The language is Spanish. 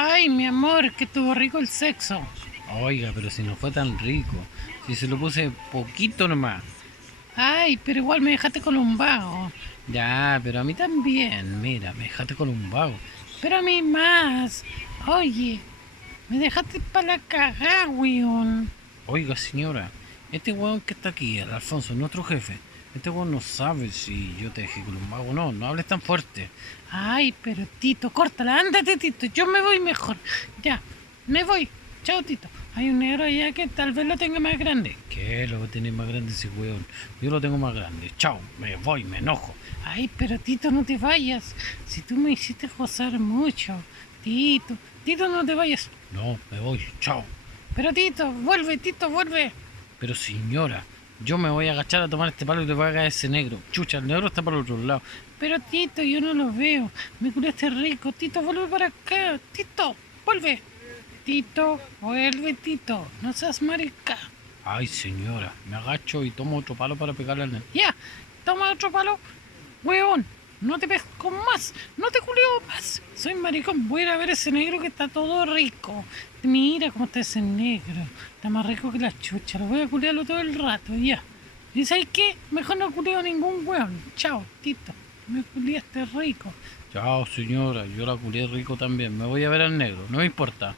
Ay, mi amor, que estuvo rico el sexo. Oiga, pero si no fue tan rico. Si se lo puse poquito nomás. Ay, pero igual me dejaste con un vago. Ya, pero a mí también. Mira, me dejaste con un vago. Pero a mí más. Oye, me dejaste para la cagá, weón. Oiga, señora, este weón que está aquí, el Alfonso, nuestro jefe, este weón no sabe si yo te dejé con un vago o no. No hables tan fuerte. Ay, pero Tito, córtala, ándate, Tito. Yo me voy mejor. Ya, me voy. Chao, Tito. Hay un negro allá que tal vez lo tenga más grande. ¿Qué? Lo va a tener más grande ese weón. Yo lo tengo más grande. Chao, me voy, me enojo. Ay, pero Tito, no te vayas. Si tú me hiciste gozar mucho. Tito, Tito, no te vayas. No, me voy. Chao. Pero Tito, vuelve, Tito, vuelve. Pero señora, yo me voy a agachar a tomar este palo y le voy a caer a ese negro. Chucha, el negro está por el otro lado. Pero Tito, yo no lo veo. Me curaste rico. Tito, vuelve para acá. Tito, vuelve. Tito, vuelve, Tito. No seas marica. Ay, señora, me agacho y tomo otro palo para pegarle al negro. Ya, toma otro palo. Weón, no te pesco más. No te culeo más. Soy maricón. Voy a ir a ver ese negro que está todo rico. Mira cómo está ese negro. Está más rico que la chucha. Lo voy a culearlo todo el rato, ya. ¿Y sabes qué? Mejor no culeo a ningún weón. Chao, Tito. Me culiaste rico. Chao, señora. Yo la culié rico también. Me voy a ver al negro. No me importa.